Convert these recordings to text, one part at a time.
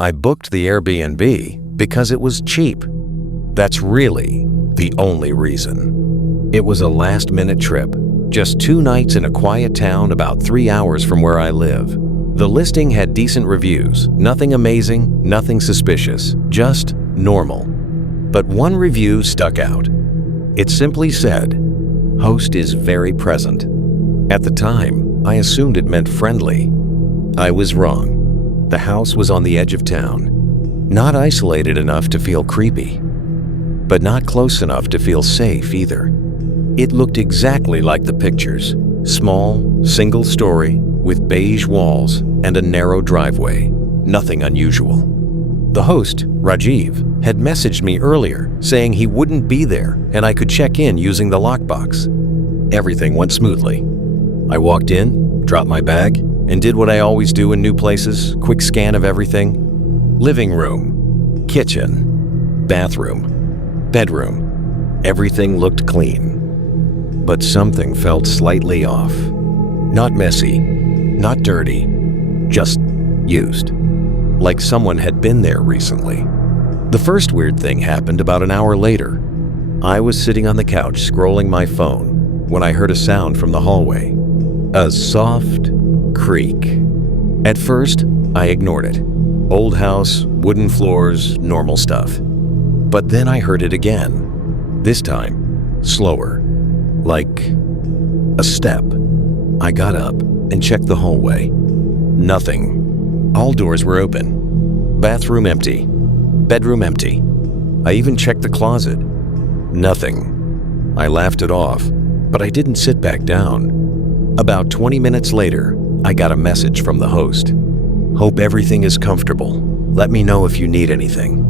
I booked the Airbnb because it was cheap. That's really the only reason. It was a last-minute trip, just 2 nights in a quiet town about 3 hours from where I live. The listing had decent reviews, nothing amazing, nothing suspicious, just normal. But one review stuck out. It simply said, "Host is very present." At the time, I assumed it meant friendly. I was wrong. The house was on the edge of town, not isolated enough to feel creepy, but not close enough to feel safe either. It looked exactly like the pictures, small, single story, with beige walls and a narrow driveway, nothing unusual. The host, Rajiv, had messaged me earlier saying he wouldn't be there and I could check in using the lockbox. Everything went smoothly. I walked in, dropped my bag, and did what I always do in new places, quick scan of everything. Living room, kitchen, bathroom, bedroom. Everything looked clean. But something felt slightly off. Not messy, not dirty, just used. Like someone had been there recently. The first weird thing happened about an hour later. I was sitting on the couch scrolling my phone when I heard a sound from the hallway. A soft creak. At first, I ignored it. Old house, wooden floors, normal stuff. But then I heard it again. This time, slower. Like a step. I got up and checked the hallway. Nothing. All doors were open. Bathroom empty. Bedroom empty. I even checked the closet. Nothing. I laughed it off, but I didn't sit back down. About 20 minutes later, I got a message from the host. "Hope everything is comfortable. Let me know if you need anything."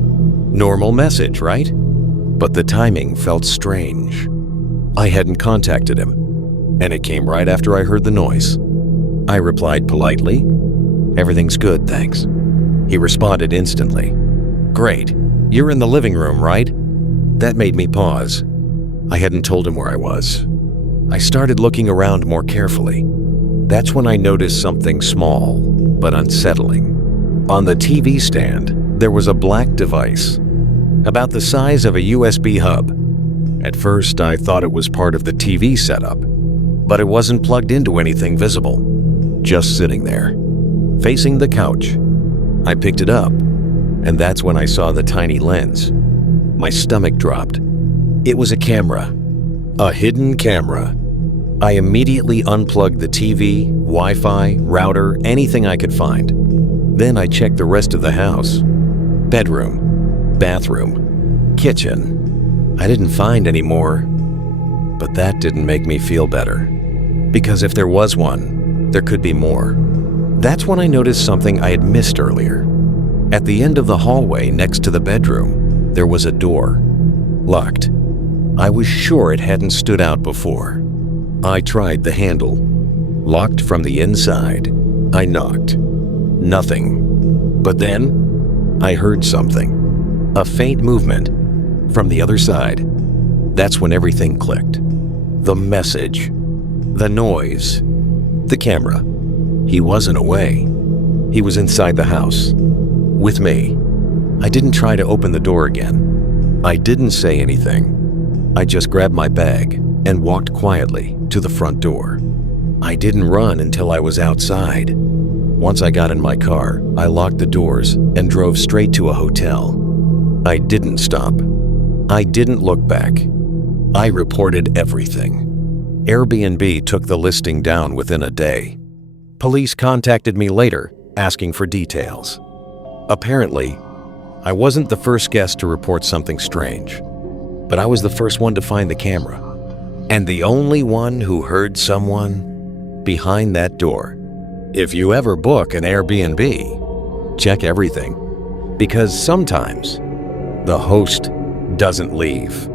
Normal message, right? But the timing felt strange. I hadn't contacted him, and it came right after I heard the noise. I replied politely, "Everything's good, thanks." He responded instantly, "Great, you're in the living room, right?" That made me pause. I hadn't told him where I was. I started looking around more carefully. That's when I noticed something small, but unsettling. On the TV stand, there was a black device, about the size of a USB hub. At first, I thought it was part of the TV setup, but it wasn't plugged into anything visible, just sitting there, facing the couch. I picked it up, and that's when I saw the tiny lens. My stomach dropped. It was a camera, a hidden camera. I immediately unplugged the TV, Wi-Fi, router, anything I could find. Then I checked the rest of the house. Bedroom, bathroom, kitchen. I didn't find any more, but that didn't make me feel better. Because if there was one, there could be more. That's when I noticed something I had missed earlier. At the end of the hallway next to the bedroom, there was a door, locked. I was sure it hadn't stood out before. I tried the handle, locked from the inside. I knocked. Nothing. But then, I heard something. A faint movement from the other side. That's when everything clicked. The message, the noise, the camera. He wasn't away. He was inside the house, with me. I didn't try to open the door again. I didn't say anything. I just grabbed my bag and walked quietly to the front door. I didn't run until I was outside. Once I got in my car, I locked the doors and drove straight to a hotel. I didn't stop. I didn't look back. I reported everything. Airbnb took the listing down within a day. Police contacted me later, asking for details. Apparently, I wasn't the first guest to report something strange, but I was the first one to find the camera, and the only one who heard someone behind that door. If you ever book an Airbnb, check everything, because sometimes the host doesn't leave.